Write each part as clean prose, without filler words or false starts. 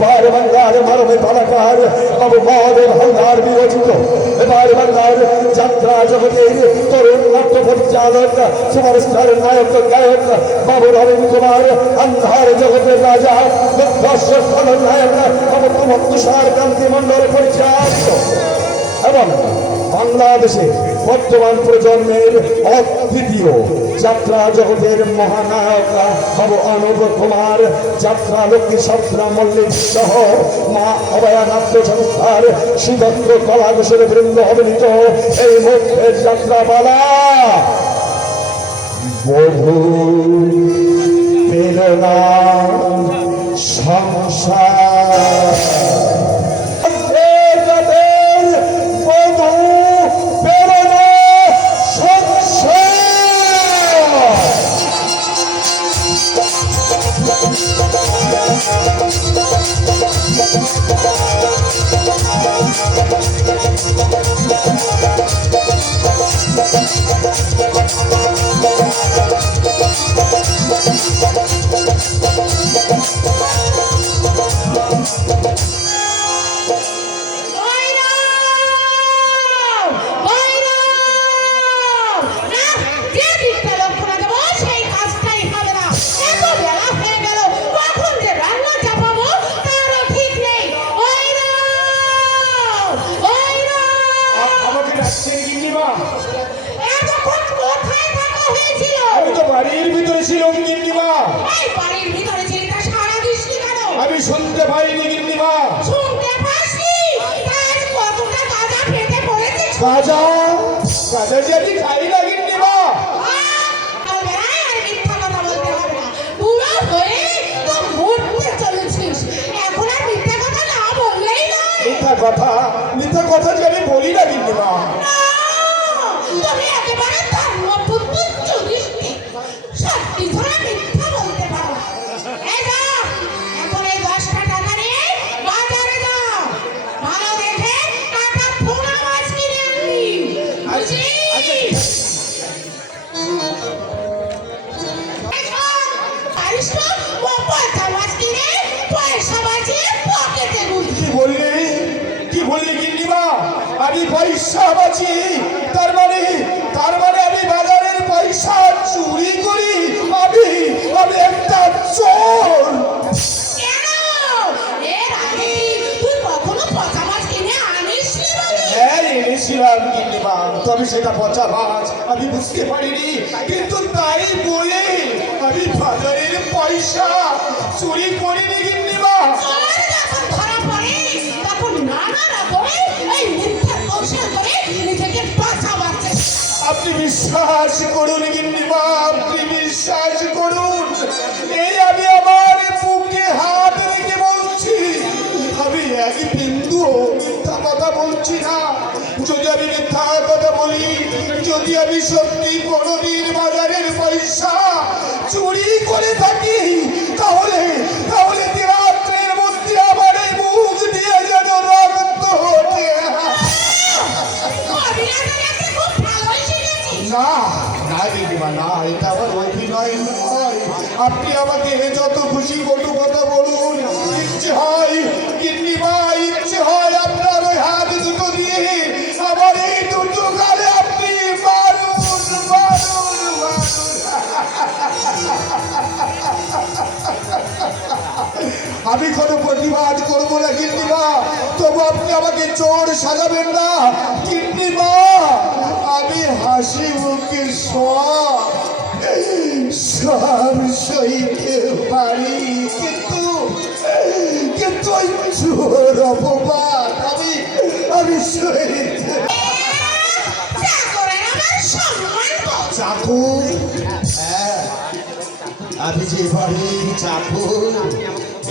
বাংলার মানবে পালাকার বাবু মহাদেব হালদার বিরোচিত এবার বাংলার যাত্রা জগতের তরুণ নাট্য পরিচালক সুপারস্টার নায়ক গায়ক বাবু রবীন কুমার আন্ধার জগতের রাজা দর্শক নায়ক বাবু কুমার তুষার কান্তি মন্ডল পরিচালিত এবং বাংলাদেশে বর্তমান প্রজন্মের অদ্বিতীয় যাত্রা জগতের মহানায়ক বাবু অনুপ কুমার যাত্রা লক্ষ্মী সত্রা মল্লিক সহ মা অভয়া নাট্য সংস্থার সুদত্ত কলা ঘোষের বৃন্দ অভিনীত এই মুখের যাত্রাপালা বহু প্রেরণা সংসার আমি শুনতে পাইনি গিন্নিমা। গাঁজা গাঁজা যে আমি খাই না গিন্নিমা। মিথ্যা কথা যে আমি বলি না গিন্নিমা। কি বললি গিন্নিমা? আমি পয়সা বাঁচি, তার মানে আমি বাজারের পয়সা চুরি করি? আমি একটা চোর। এনেছিলাম গিন্নিমা, তবে সেটা পচা মাছ আমি বুঝতে পারিনি। কিন্তু তাই বলে আমি বাজারের পয়সা চুরি করিনি গিন্নিমা। আপনি বিশ্বাস করুন গিন্নিমা, আপনি বিশ্বাস করুন। এই আমি আমার বুকে হাত রেখে বলছি, আমি এক বিন্দু মিথ্যা কথা বলছি না। যদি আমি মিথ্যা কথা বলি, যদি আমি সত্যি কোনোদিন বাজারের পয়সা চুরি করে থাকি, তাহলে রাত্রের মধ্যে আমার এই মুখ দিয়ে যেন রক্ত ওঠে। না দিদিমা, না, এটা আমার অভিনয় নয়। আপনি আমাকে যত খুশি কটু কথা বলুন, ইচ্ছে হয় গিন্নিমা, ইচ্ছে হয় আপনার ওই হাত দুটো দিয়ে আমার এই দুটো গালে আপনি মারুন। আমি কোনো প্রতিবাদ করবো না গিন্নিমা, তবু আপনি আমাকে চোর সাজাবেন না গিন্নিমা। আমি হাসি মুখে সব সইতে পারি, কিন্তু ওই চোর অপবাদ আমি সইতে। চাকর, হ্যাঁ, আমি যে বাড়ির চাকর,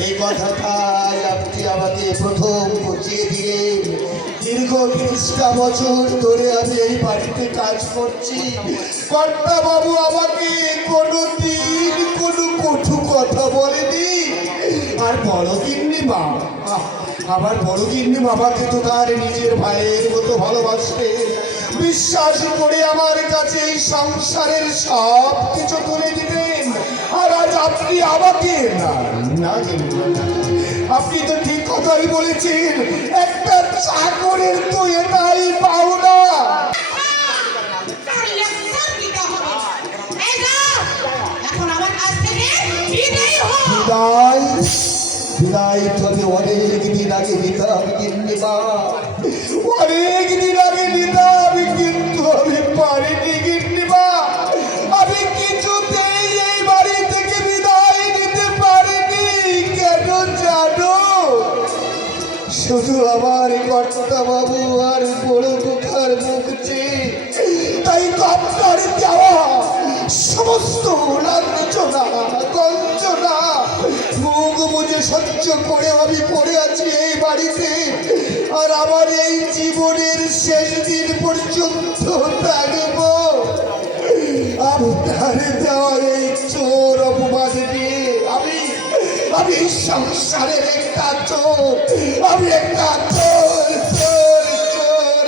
এই কথাটাই আপনি আমাকে প্রথম বুঝিয়ে দিলেন। দীর্ঘ 30টা বছর ধরে আমি এই বাড়িতে কাজ করছি। কর্তা বাবু আমাকে কোনোদিন কোনো কটু কথা বলেনি। আর বড় গিন্নিমা, আমার বড় গিন্নিমা আমাকে তো তার নিজের ভাইয়ের মতো ভালোবাসতে। বিশ্বাস করে আমার কাছে এই সংসারের সব কিছু তুলে দিবেন। আর আজ আপনি আমাকে না আপনি তো ঠিক কথাই বলেছেন, একটা চাকরের তো এটাই পাওনা। বিদায় বিদায় তবে অনেক দিন আগে নিতাম গিন্নিমা, অনেক দিন আগে নিতাম, কিন্তু আমি পারিনি গিন্নিমা। আমি কিছুতেই এই বাড়ি থেকে বিদায় নিতে পারিনি। কেন জানো? শুধু আমার কর্তা বাবু আর বড় কোথার মুখ চেয়ে, তাই আপনার যাওয়া সমস্ত লাঞ্ছনা গঞ্জনা মুখ বুঝে সহ্য করে আমি পড়ে আছি এই বাড়িতে। আর আমার এই জীবনের শেষ দিন পর্যন্ত থাকবো আপনার দেওয়া এই চোর অপবাদ নিয়ে। আমি সংসারের একটা চোর, আমি একটা চোর চোর চোর।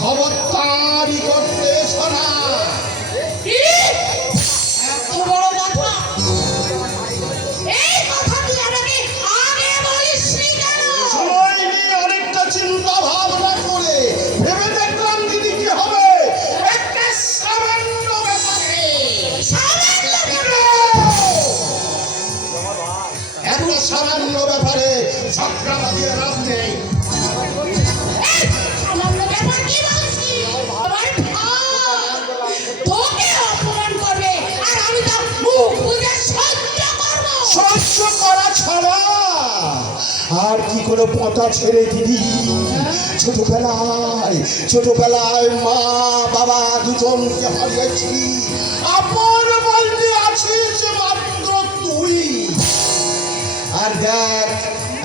খবরদারি করতে শোনা। অনেকটা চিন্তা ভাবনা করে ভেবে দেখলাম দিদি কি হবে একটা সামান্য ব্যাপারে, একটা সামান্য ব্যাপারে ঝগড়া বাঁধিয়ে লাভ নেই। সহ্য করা ছাড়া আর কি কোনো পথ ছেড়ে দিদি? ছোটবেলায় মা বাবা দুজনকে হারিয়েছি, আপন বলতে আছিস মাত্র তুই। আর দেখ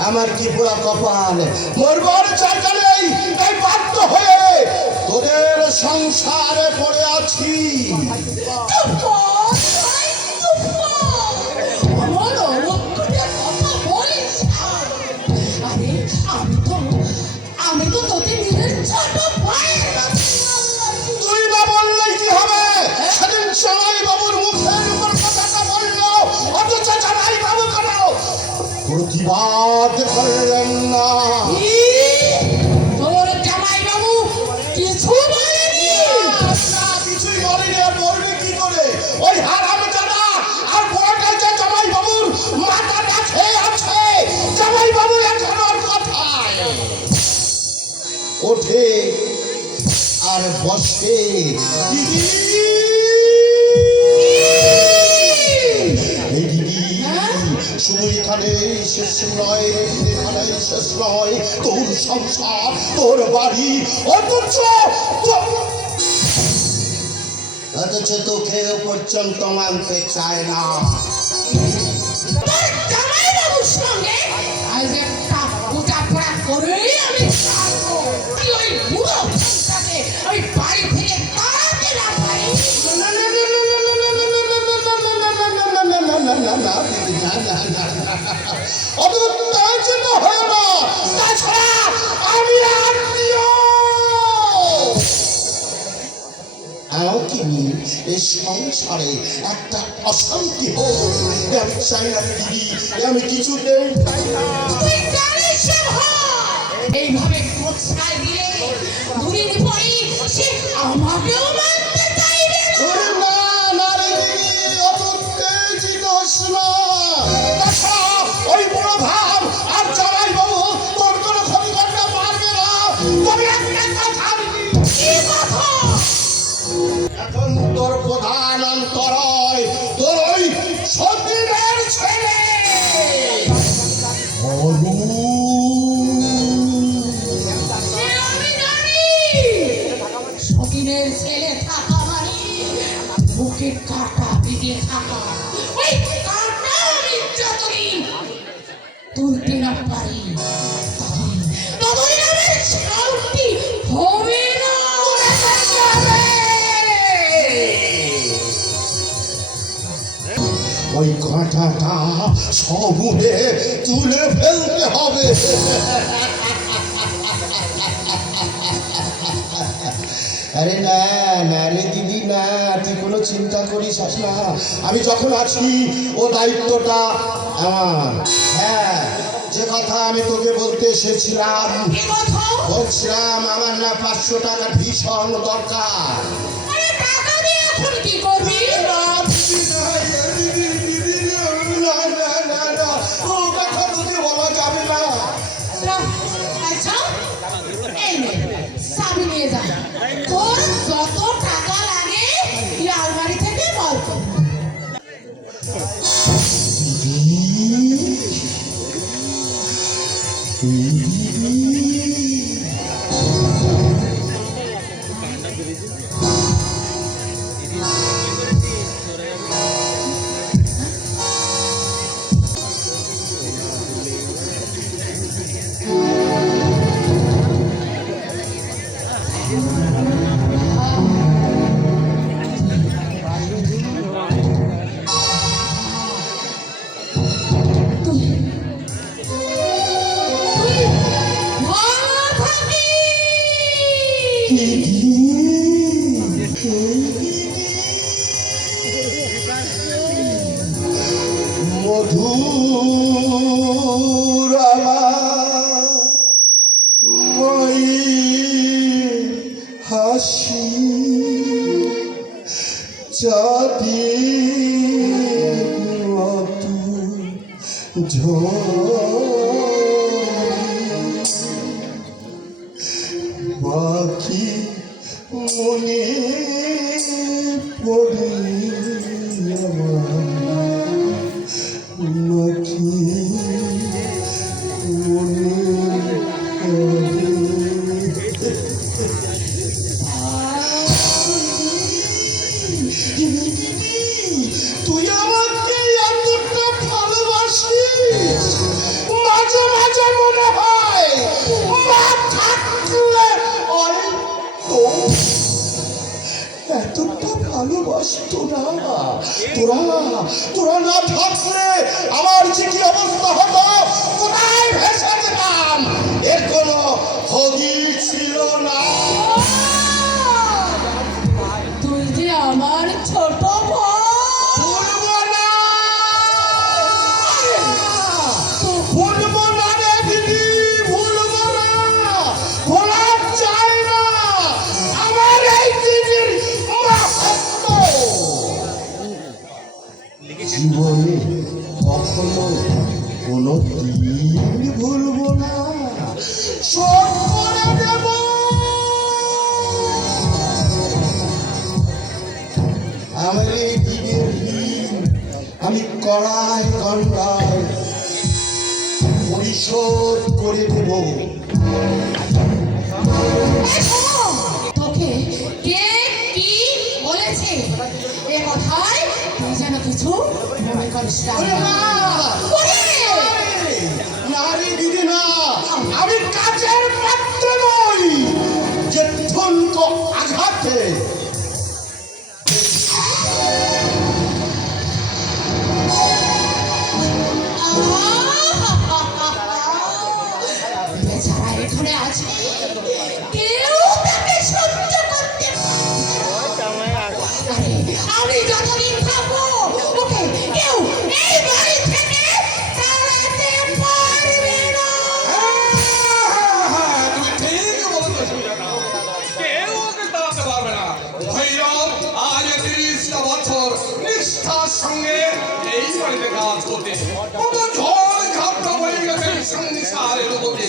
আমার কি পুরা কপাল, মরবার জায়গা নেই, তাই বাধ্য হয়ে তোদের সংসারে পড়ে আছি। আমি তো তোকে নিজের ছোট ভাইয়ের তুই না বললেই কি হবে? সেদিন জামাই বাবুর মুখের উপর কথাটা বললো, অথচ জামাই বাবু কোনো প্রতিবাদ করলেন না। তোর জামাই বাবু কিছু বলেনি? কিছুই বলেনি, আর বলবে কি করে? ওই হারামজাদা আর বড়টাই যে জামাই বাবুর মাথাটা খেয়ে আছে। জামাই বাবু এখনো কথায় ওঠে আর বসে। দিদি শুধু এখানেই শেষ নয়, এখানেই শেষ নয়। তোর সংসার, তোর বাড়ি, অথচ তোকেও পর্যন্ত মানতে চায় না। তোর জামাই বাবুর সঙ্গে আজ একটা বোঝাপড়া করেই আমি ছাড়বো। ওই বুড়ো ভাইটাকে ওই বাড়ি থেকে তাড়াতে না পারি। উত্তেজিত হয় না, তাছাড়া আমি আত্মীয়। আমি এই সংসারে একটা অশান্তি হোক আমি চাই না দিদি, আমি কিছুতেই তুই জানিস এইভাবে প্রশ্রয় দিলে দুদিন পরেই সে আমাকেও মানতে চাইবে। অন্তর প্রধান অন্তরয় তোর ওই সতীনের ছেলে সে আমি জানি। সতীনের ছেলে থাকা মানে বুকে কাটা বিঁধে থাকা। ওই কাটা আমি যতদিন তুলতে না পারি ততদিন আমার শান্তি হবে না। ওই কাঁটাটা সমূহে তুলে ফেলতে হবে। আরে না না রে দিদি না, তুই কোনো চিন্তা করিস না, আমি যখন আছি ও দায়িত্বটা আমার। হ্যাঁ, যে কথা আমি তোকে বলতে এসেছিলাম, কি কথা? বলছিলাম আমার না 500 টাকা ভীষণ দরকার। আরে টাকা দিয়ে এখন কি করবি? না দিদি না, দিদি না না না না, ও কথা তোকে বলা যাবে না। আচ্ছা এই নে চাবি নিয়ে যা, তোর যত টাকা লাগে এই আলমারি থেকে বার কর। তুই ভালো থাকিস। মধুর আমার মায়ের হাসি চাঁদের মতো বাকি মনে পড়ে আমার নাকি মনে পড়ে। তুই আমাকে এতটা ভালোবাসিস, মাঝে মাঝে মনে হয় মা থাকলে তো এতটা ভালোবাসতো না। তোরা না থাকলে আমার যে কি অবস্থা হতো, কোথায় ভেসে যেতাম, এর কোনো হদিস ছিল না। তুই যে আমার ছোট ভাই। ভুলবো না, ভুলবো না রে দিদি, ভুলবো না, ভোলা চাই না। আমার এই দিদির মাহাত্ম্য জীবনে কখনো কোনো দিন ভুলবো না, শোধ করে দেব। আমার এই দিদির ঋণ আমি কড়াই গন্ডায় পরিশোধ করে দেব। তোকে কে কি বলেছে এ কথায় তুই যেন কিছু মনে করিস না। ওরে! না রে দিদি না, আমি কাজের পাত্র নই যে ঠুনক আঘাতে বেচারা এখানে আছে, কেউ তাকে সহ্য করতে পারছে না। আরে, আমি যতদিন থাকবো ওকে কেউ এই বাড়ি থেকে তাড়াতে পারবে না। তুমি ঠিক বলেছো, কেউ ওকে তাড়াতে পারবে না। ভৈরব আজ 30টা বছর নিষ্ঠার সঙ্গে এই বাড়িতে কাজ করতে, কত ঝড় ঝাপটা হয়ে গেছে সংসারের উপরে।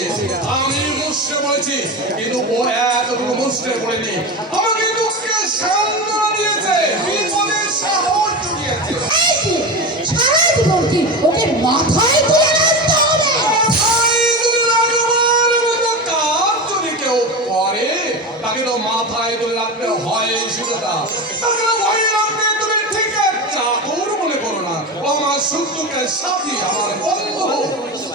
আমি মুষ্টে পড়েছি, কিন্তু ও এতটুকু মুষ্টে পড়েনি। আমাকে দুঃখে সান্ত্বনা দিয়েছে, বিপদের সাহস জুগিয়েছে। এই কি, সারা জীবন কি ওকে মাথায় তুলে নাচতে হবে? মাথায় তুলে রাখবার মতো কাজ যদি কেউ করে, তাকে তো মাথায় তুলে রাখতে হয় সুজাতা। তাছাড়া ভৈরবকে তুমি ঠিক চাকর মনে করো না, ও আমার সুখ দুঃখের সাথী, আমার বন্ধু।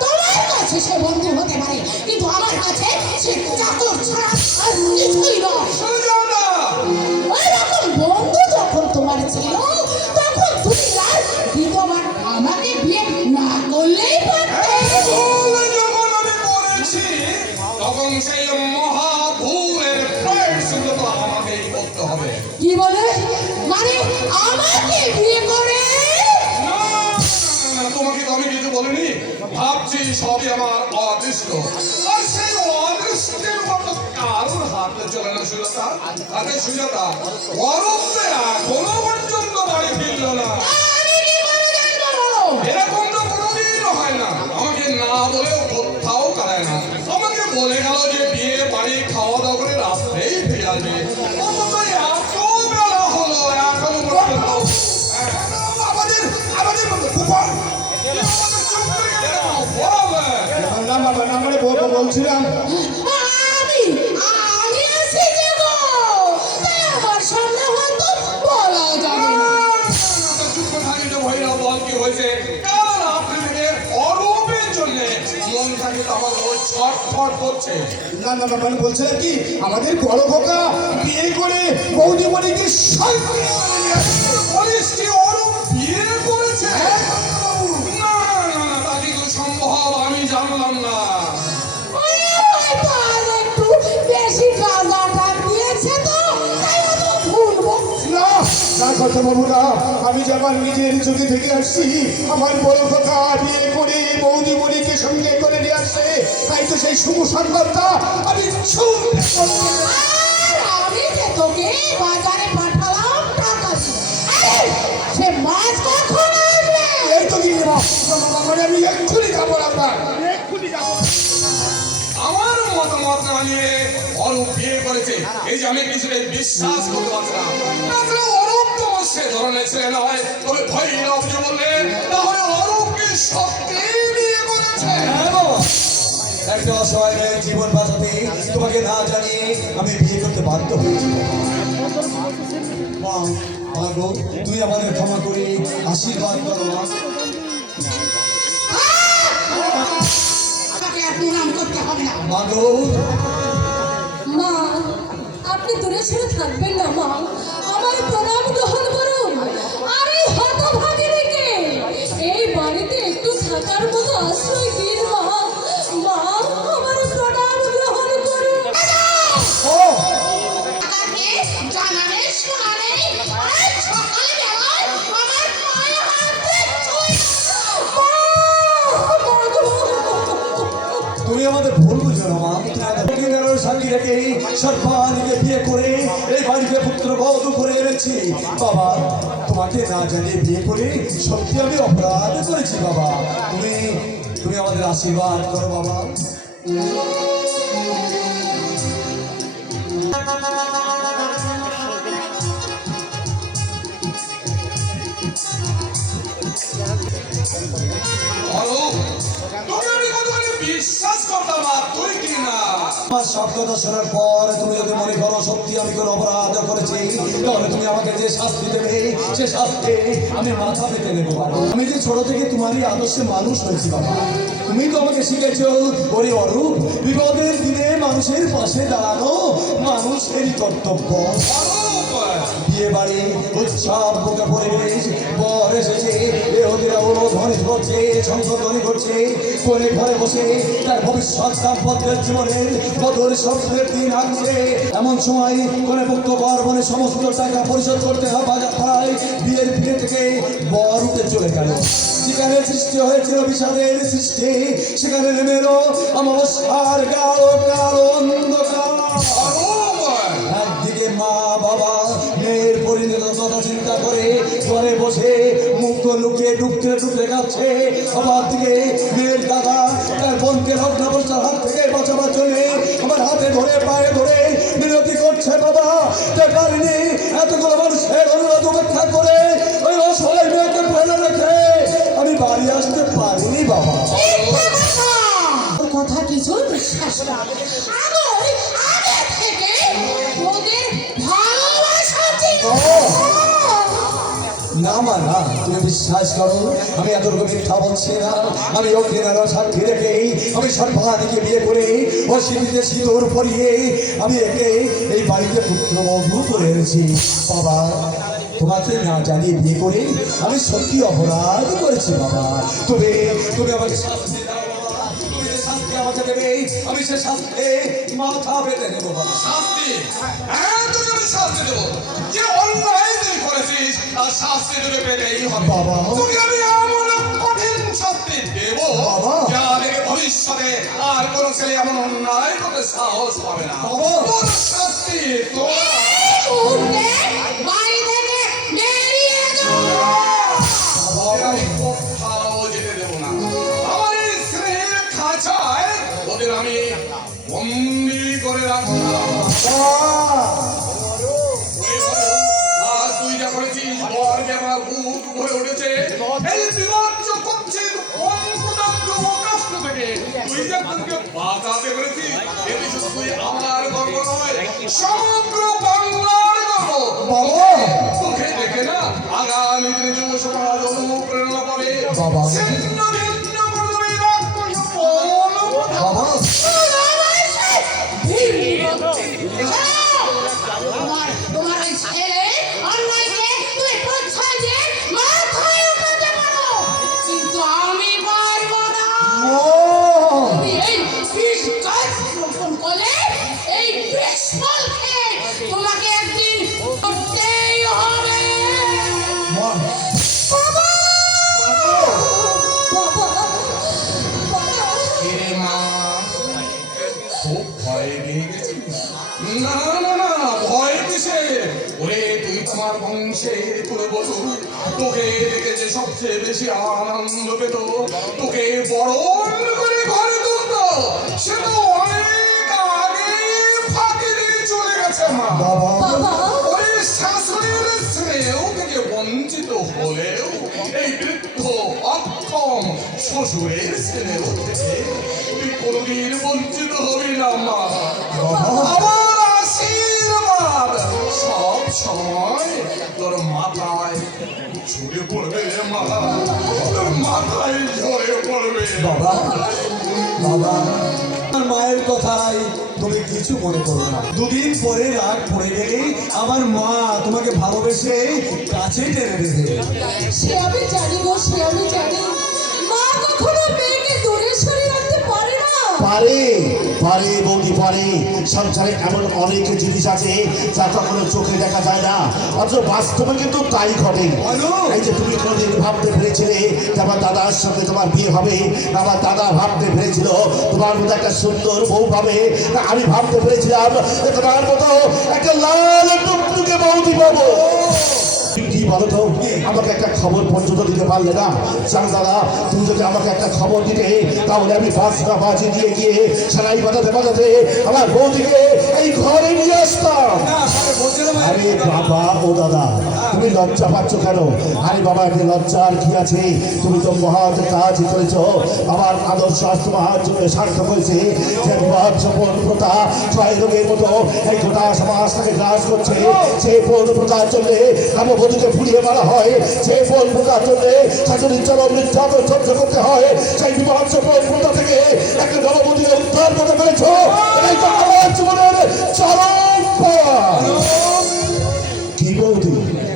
তোমার কাছে সে বন্ধু হতে পারে, কিন্তু আমার কাছে সে চাকর ছাড়া আর কিছুই নয়। সুজাতা, ওইরকম বন্ধু যখন তোমার ছিল, তখন তুমি আর বিধবা আমাকে বিয়ে না করলেই পারতে। ভুল যখন আমি করেছি, তখন সেই মহা ভুলের প্রায়শ্চিত্ত আমাকেই করতে হবে। কি বলে? মানে আমাকে বিয়ে করে? না, তোমাকে তো আমি কিছু বলিনি, ভাবছি সবই আমার অদৃষ্ট। আর সেই অদৃষ্টের মতো কারোর হাতে চলে না সুজাতা। আরে সুজাতা, অরূপে এখনো পর্যন্ত বাড়ি ফিরল না। আমি কি করে জানবো? এরকম তো কোনোদিন হয় না। আমাকে না বলেও কোথাও কারায় না। আমাকে বলে গেল যে বিয়ে বাড়ি খাওয়া দাওয়া করে রাত্রেই ফিরে আসবে। অথচ এত বেলা হলো এখনো পর্যন্ত। আমাদের কুকুর চুপ করে গেল। বললাম বাবা, না মানে বলছিলাম আমি আছি যে গো, তাই আমার সামনে হয়তো বলা যাবে না। চুপ করে থাকি তো ভৈরব, বল কি হয়েছে? কাল রাত্রি থেকে অরূপের জন্য মনটাকে তো আমার ওই ছটফট করছে। না না মানে বলছিলাম কি, আমাদের বড় খোকা বিয়ে করে বৌদি মনিকে সঙ্গে করে নিয়ে আসছে। বলিস কি অরূপ বিয়ে করেছে? না না না, তা কি করে সম্ভব? আমি জানলাম না। ওই হয়তো আর একটু বেশি গাঁজাটা দিয়েছে তো, তাই অত ভুল বকছে। না না কথা বাবু না, আমি যে আমার নিজের চোখে থেকে আসছি, আমার বড় খোকা বিয়ে করে বৌদি মনিকে সঙ্গে করে নিয়ে আসছে, তাই তো সেই শুভ সংবাদটা আমি শুনতে পাচ্ছি। আর আমি যে তোকে বাজারে পাঠালাম টাকা দিয়ে, এই, সে মাছ কখন আসবে? এই তো কি মানে আমি এক্ষুনি যাবো আপনার এক্ষুনি যাবো। আমার মতামত না নিয়ে অরূপ বিয়ে করেছে, এই যে আমি কিছুতে বিশ্বাস করতে পারছি না। তাছাড়া অরূপ তো সে ধরনের ছেলে নয়। তবে ভৈরব যে বললে, তাহলে অরূপকে সত্যি বিয়ে করেছে। হ্যাঁ বাবা, একটা অসহায় মেয়ের জীবন বাঁচাতে তোমাকে না জানিয়ে আমি বিয়ে করতে বাধ্য হয়েছি। মা, মা গো, তুই আমাদের ক্ষমা করে আশীর্বাদ করো মা। আমাকে আর প্রণাম করতে হবে না। মা গো, মা, আপনি দূরে সরে থাকবেন না মা, আমার প্রণাম গ্রহণ করুন। আর এই হতভাগিনীকে এই বাড়িতে একটু থাকার মতো আশ্রয় দিন মা। মা, আমার প্রণাম গ্রহণ করুন। ও টাকাকে জানালে শোনা নেই, আর সকালবেলায় আমার পায়ে হাত দিয়ে ছুঁয়ে তুমি আমাদের ভুল বুঝো না মা। তুমি সাক্ষী রেখে সর্বানিকে বিয়ে করে এই বাড়িতে পুত্র বধূ করে এনেছি বাবা। তোমাকে না জানিয়ে বিয়ে করে সত্যি আমি অপরাধ করেছি বাবা। তুমি তুমি আমাদের আশীর্বাদ করো বাবা। অরূপ, তোকে আমি কতখানি বিশ্বাস করতাম না, তুই কি না? আমার সব কথা শোনার পর তুমি যদি মনে করো সত্যি আমি কোনো অপরাধ করেছি, তাহলে তুমি আমাকে যে শাস্তি দেবে সে শাস্তি আমি মাথা পেতে নেবো বাবা। আমি যে ছোট থেকে তোমারই আদর্শে মানুষ হয়েছি বাবা। তুমি তো আমাকে শিখেছ ওরে অরূপ, বিপদের দিনে মানুষের পাশে দাঁড়ানো মানুষেরই কর্তব্য। অরূপ, বিয়ে বাড়ি উৎসব মুখে পরিবেশ, বর এসেছে এরা ধ্বনি করছে, শঙ্খ ধ্বনি করছে, কোনে ঘরে বসে তার ভবিষ্যৎ দাম্পত্যের জীবনের বদল স্বপ্নের দিন আসছে। এমন সময় কোনে পক্ষ বর বনে সমস্ত টাকা পরিশোধ করতে হবে তাই বিয়ের ভিড়ে থেকে বর উঠে চলে গেল। যেখানে সৃষ্টি হয়েছিল বিষাদের সৃষ্টি, সেখানে নেমে এলো অমাবস্যার কালো কালো অন্ধকার। অরূপ, একদিকে মা বাবা মেয়ের পরিণত কথা চিন্তা করে ঘরে বসে মুখ লুকিয়ে ডুবতে যাচ্ছে। আমার দিকে মেয়ের দাদা তার বোনকে ভগ্নাবস্থার হাত থেকে বাঁচাবার জন্য আমার হাতে ধরে পায়ে ধরে মিনতি করছে। বাবা তার পারিনি, এতগুলো মানুষের অনুরোধ উপেক্ষা করে ওই অসহায় মেয়েকে ফেলে রেখে আমি বাড়ি আসতে পারিনি। বাবা কথা কিছু বিশ্বাস না, আগে থেকে ওদের ভালোবাসা ছিল। না মা না, তুমি বিশ্বাস করো আমি এত রকম মিথ্যা বলছি না। আমি অগ্নিনারা সাক্ষী রেখে আমি সর্বাধিকে বিয়ে করে ও স্মৃতিতে সিঁদুর পরিয়ে আমি একে এই বাড়িতে পুত্রবধূ করে এনেছি। বাবা তোমাকে না জানিয়ে বিয়ে করে আমি সত্যি অপরাধ করেছি। বাবা তুমি তুমি আমাকে শাস্তি দাও। বাবা তুমি যে শাস্তি আমাকে দেবে আমি সে শাস্তি মাথা পেতে নেবো। বাবা শাস্তি? হ্যাঁ, তোকে আমি শাস্তি দেবো। যে অন্যায় তুই করেছিস তার শাস্তি তোকে পেতেই হবে। বাবা। তোকে আমি এমন কঠিন শাস্তি দেবো বাবা। যা দেখে ভবিষ্যতে আর কোনো ছেলে এমন অন্যায় করতে সাহস পাবে না। বাবা। তোর শাস্তি তোর উঠে বাড়ি থেকে বেরিয়ে যাও। আমি কোথাও যেতে দেবো না। আমার এই স্নেহের খাঁচায় ওদের আমি বন্দি করে রাখলাম। আর তুই যা করেছিস বরকে আমার বুক ভরে উঠেছে। এই বিভৎস কুৎসিত অঙ্কুদান্ত কষ্ট থেকে তুই যে আমাকে বাঁচাতে পেরেছিস, এতে শুধু তুই আমার গর্ব নয়, সমগ্র বাংলার গর্ব। বাবা। তোকে দেখে না আগামী দিনে যুব সমাজ অনুপ্রেরণা পাবে। বাবা। ছিন্ন ভিন্ন করবে রাক্ষস বলবৎ। বাবা তোমার ওই ছেলে অন্যায়কে তুই প্রচ্ছায় দিয়ে মাথায় উঠাতে পারো, কিন্তু আমি পারবো না। তুমি এই বিষ গাছ রোপণ করলে এই বিষ ফল খেয়ে তোমাকে একদিন করতেই হবে। মা বাবা! বাবা এরে মা, খুব ভয় পেয়ে গেছিস? না না না, ভয় কিসে? ওরে তুই তোমার বংশের পুরবধূ, তোকে দেখে যে সবচেয়ে বেশি আনন্দ পেত, তোকে বরণ করে ঘরে তুলতো, সে তো অনেক আগে ফাঁকি দিয়ে চলে গেছে মা। বাবা বাবা ওই শাশুড়ির স্নেহ থেকে বঞ্চিত হলেও এই বৃদ্ধ অক্ষম শ্বশুরের স্নেহ থেকে তুই কোনদিন বঞ্চিত হবি না মা। আমার আশীর্বাদ সব সময় তোর মাথায় ঝরে পড়বে মা, তোর মাথায় ঝরে পড়বে। বাবা বাবা আমার মায়ের কথাই তুমি কিছু মনে করো না। দুদিন পরে রাত পড়ে গেলেই আমার মা তোমাকে ভালোবেসে কাছে টেনে দেবে। সে আমি জানি গো, সে আমি জানি। মা কখনো মেয়েকে দূরে সরে রাখতে পারে না। পারে পারে বৌদি পারে। সংসারে এমন অনেক জিনিস আছে যা কখনো চোখে দেখা যায় না, অথচ বাস্তবে কিন্তু তাই ঘটে। এই যে তুমি কোনোদিন ভাবতে পেরেছিলে যে আমার দাদার সঙ্গে তোমার বিয়ে হবে, আমার দাদা ভাবতে পেরেছিল তোমার মতো একটা সুন্দর বউ পাবে, আমি ভাবতে পেরেছিলাম যে তোমার মতো একটা লাল টুকটুকে বৌদি পাবো। কি বলো তো, আমাকে একটা খবর পর্যন্ত দিতে পারলে না? জান দাদা, তুমি যদি আমাকে একটা খবর দিতে তাহলে আমি বাজনা বাজি দিয়ে গিয়ে সারাই বাজাতে বাজাতে আমার বৌদিকে এই ঘরে নিয়ে আসতাম। আরে বাবা ও দাদা, তুমি লজ্জা পাচ্ছ কেন? আরে বাবা, এতে লজ্জার কি আছে? তুমি তো মহৎ কাজ করেছ। আমার আদর্শ আজ তোমার জন্য সার্থক হয়েছে। যে বিবাহপন প্রথা ছয় রোগের মতো এই গোটা সমাজটাকে গ্রাস করছে, সেই পণ প্রথার জন্য বধূকে ফুরিয়ে মারা হয়, সেই পণ প্রথার জন্য শাশুড়ির চরম নির্যাতন সহ্য করতে হয়। সেই বিবাহপন প্রথা থেকে একটা নববধূকে উদ্ধার করতে পেরেছ, এটাই তো আমার জীবনের চরম পাওয়া। কি বৌদি,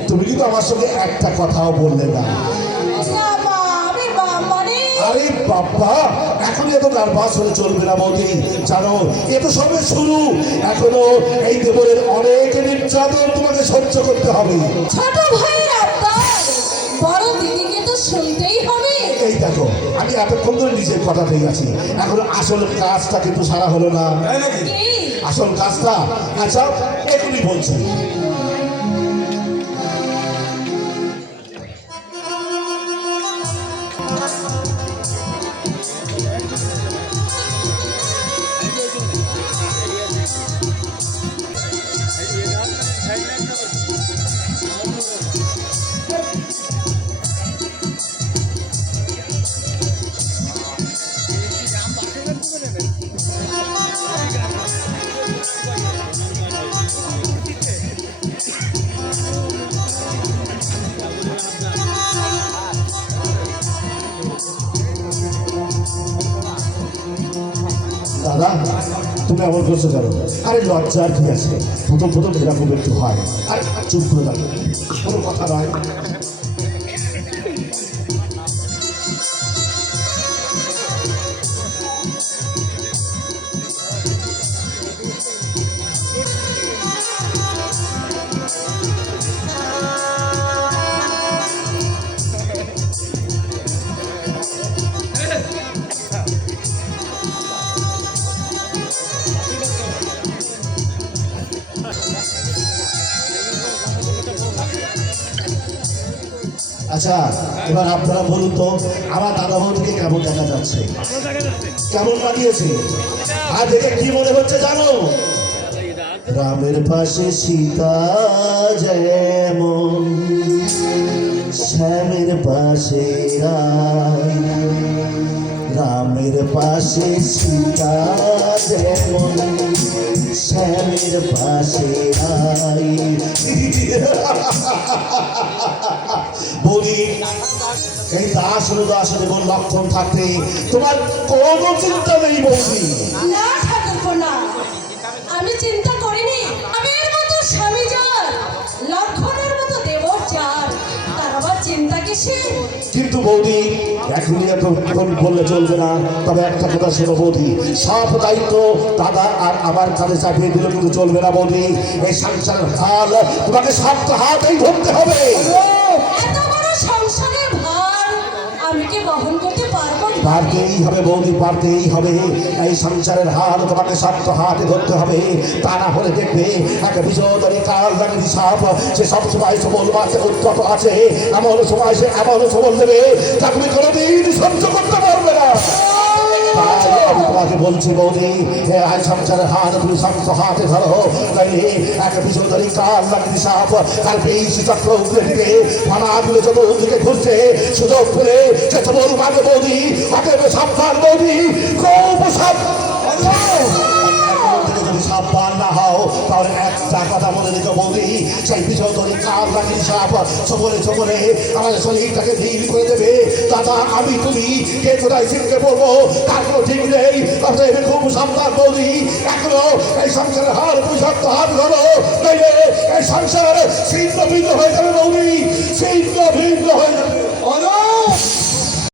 তুমি কিন্তু আমার সঙ্গে একটা কথাও বললে না। না মা, আমি মানে আরে বাবা, এখন এত নার্ভাস হলে চলবে না বৌদি। জানো, এ তো সবে শুরু। এখনো এই দেবরের অনেক নির্যাতন তোমাকে সহ্য করতে হবে। ছোট ভাইয়ের আবদার বড় দিদিকে তো শুনতেই হবে। এই দেখো, আমি এতক্ষণ ধরে নিজের কথা পেয়ে গেছি, এখন আসল কাজটা কিন্তু সারা হলো না। কি? আসল কাজটা আচ্ছা এখনই বলছি। তুমি এমন করছো কেন? আরে লজ্জার কি আছে? প্রথম প্রথম এরকম একটু হয়। আরে চুপ করে দাঁড়িয়ে কোনো কথা নয়। আচ্ছা, এবার আপনারা বলুন তো আমার দাদা বৌদিকে কেমন দেখা যাচ্ছে? কেমন লাগিয়েছে? আর দেখে কি মনে হচ্ছে জানো? রামের পাশে সীতা যেমন, শ্যামের পাশে রাম। রামের পাশে সীতা যেমন, শ্যামের পাশে রাই। বলি এই দাস হলো দাস দেবন লক্ষণ থাকতে তোমার কোনো চিন্তা নেই বৌদি। না ঠাকুরপো না, আমি চিন্তা করিনি। আমের মতো স্বামী যার, লক্ষণের মতো দেবর যার, তার আবার চিন্তা কিসের? কিন্তু বৌদি এখনই এখন বললে চলবে না। তবে একটা কথা শোনো বৌদি, সব দায়িত্ব দাদা আর আমার কাছে চাপিয়ে দিলে কিন্তু চলবে না বৌদি। এই সংসারের হাল তোমাকে শক্ত হাতেই ধরতে হবে। এত বড় সংসারের ভার আমি কি বহন করতে পারবো না? পারতেই হবে বৌদি, পারতেই হবে। এই সংসারের হাল তোমাকে শক্ত হাতে ধরতে হবে। তা না হলে দেখবে এক বিজয়ী কাল লাগি সাপ, সে সব সময় সবল মাঝে উত্তত আছে। এমন সময় সে এমন সবল দেবে তা তুমি কোনোদিন সহ্য করতে পারবে না। তাই আমি তোমাকে বলছি বৌদি, এই সংসারের হাত তুমি শক্ত হাতে ধরো। তাইলে এক বিজয়ী কাল লাগি সাপ তার বেশ চক্র উঠলে দিকে ফানাগুলো যত দিকে ঘুরছে, সুযোগ পেলে সে সবল মাঝে বৌদি। অতএব সাবধান বৌদি, খুব সাবধান না হও তাহলে একটা কথা বলে দিত বৌদি, সেই বিষয় ধরে কাল রাখি সাপ সকলে সকলে আমাদের শরীরটাকে ঢিল করে দেবে। দাদা আমি তুমি কে কোথায় শিখতে বলবো তার কোনো ঠিক নেই। অতএব খুব সাবধান বৌদি, এখনো এই সংসারের হার তুমি শক্ত হাত ধরো, নইলে এই সংসার শীঘ্র